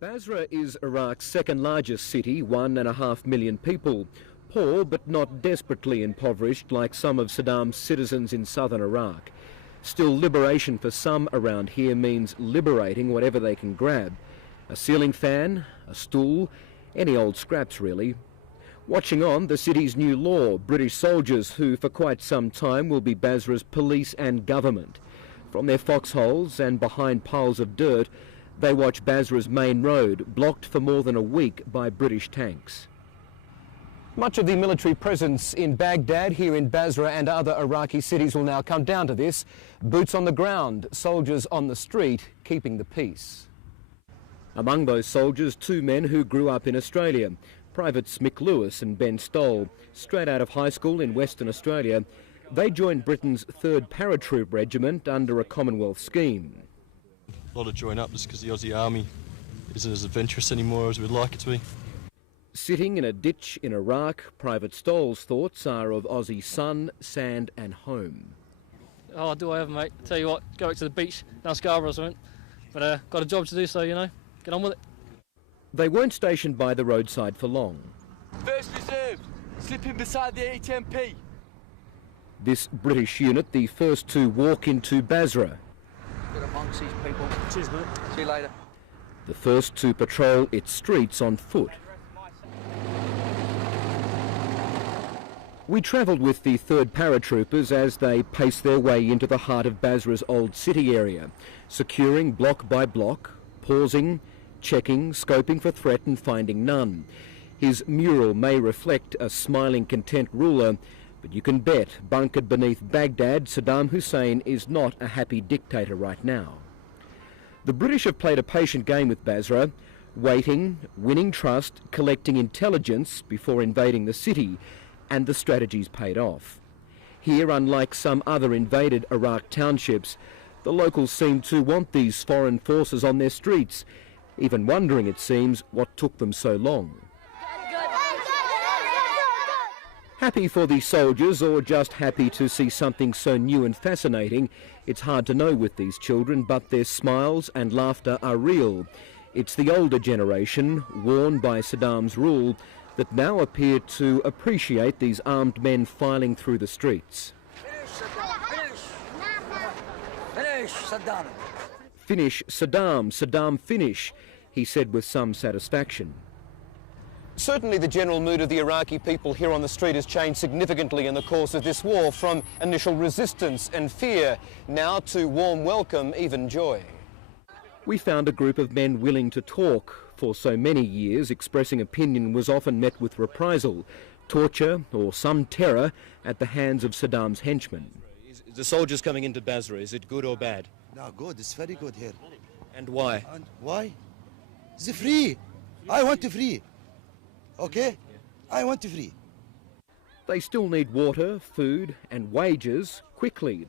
Basra is Iraq's second largest city, 1.5 million people. Poor but not desperately impoverished like some of Saddam's citizens in southern Iraq. Still, liberation for some around here means liberating whatever they can grab. A ceiling fan, a stool, any old scraps really. Watching on, the city's new law, British soldiers who for quite some time will be Basra's police and government. From their foxholes and behind piles of dirt, they watch Basra's main road, blocked for more than a week by British tanks. Much of the military presence in Baghdad, here in Basra and other Iraqi cities will now come down to this. Boots on the ground, soldiers on the street, keeping the peace. Among those soldiers, two men who grew up in Australia, Privates Mick Lewis and Ben Stoll. Straight out of high school in Western Australia, they joined Britain's 3rd Paratroop Regiment under a Commonwealth scheme. A lot of join up just because the Aussie Army isn't as adventurous anymore as we'd like it to be. Sitting in a ditch in Iraq, Private Stoll's thoughts are of Aussie sun, sand and home. Oh, do I ever, mate? Tell you what, go back to the beach, down Scarborough or something. But got a job to do, so, you know, get on with it. They weren't stationed by the roadside for long. First reserve, slipping beside the HMP. This British unit, the first to walk into Basra. Get amongst these people. Cheers, mate. See you later. The first to patrol its streets on foot. We travelled with the 3rd Paratroopers as they paced their way into the heart of Basra's old city area, securing block by block, pausing, checking, scoping for threat and finding none. His mural may reflect a smiling, content ruler, but you can bet, bunkered beneath Baghdad, Saddam Hussein is not a happy dictator right now. The British have played a patient game with Basra, waiting, winning trust, collecting intelligence before invading the city, and the strategy's paid off. Here, unlike some other invaded Iraq townships, the locals seem to want these foreign forces on their streets, even wondering, it seems, what took them so long. Happy for the soldiers or just happy to see something so new and fascinating, it's hard to know with these children, but their smiles and laughter are real. It's the older generation, worn by Saddam's rule, that now appear to appreciate these armed men filing through the streets. Finish Saddam. Finish Saddam, Saddam finish, he said with some satisfaction. Certainly the general mood of the Iraqi people here on the street has changed significantly in the course of this war, from initial resistance and fear, now to warm welcome, even joy. We found a group of men willing to talk. For so many years, expressing opinion was often met with reprisal, torture or some terror at the hands of Saddam's henchmen. The soldiers coming into Basra, is it good or bad? No, good. It's very good here. And why? And why? It's free. I want to free. Okay? I want to free. They still need water, food and wages quickly,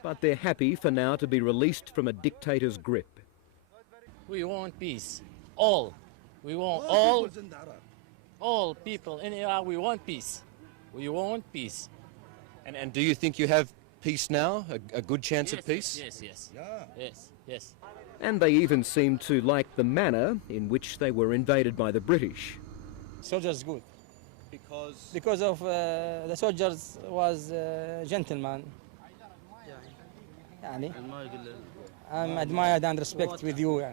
but they're happy for now to be released from a dictator's grip. We want peace. All. We want all people in Iraq, we want peace. We want peace. And do you think you have peace now? A good chance of peace? Yes. Yeah. Yes. And they even seem to like the manner in which they were invaded by the British. Soldiers good. Because of the soldiers was gentleman. I'm admired and respect with you.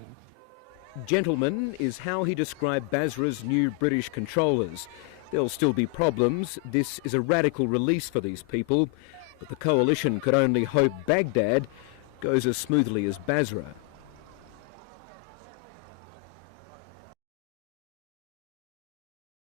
Gentleman is how he described Basra's new British controllers. There'll still be problems. This is a radical release for these people, but the coalition could only hope Baghdad goes as smoothly as Basra.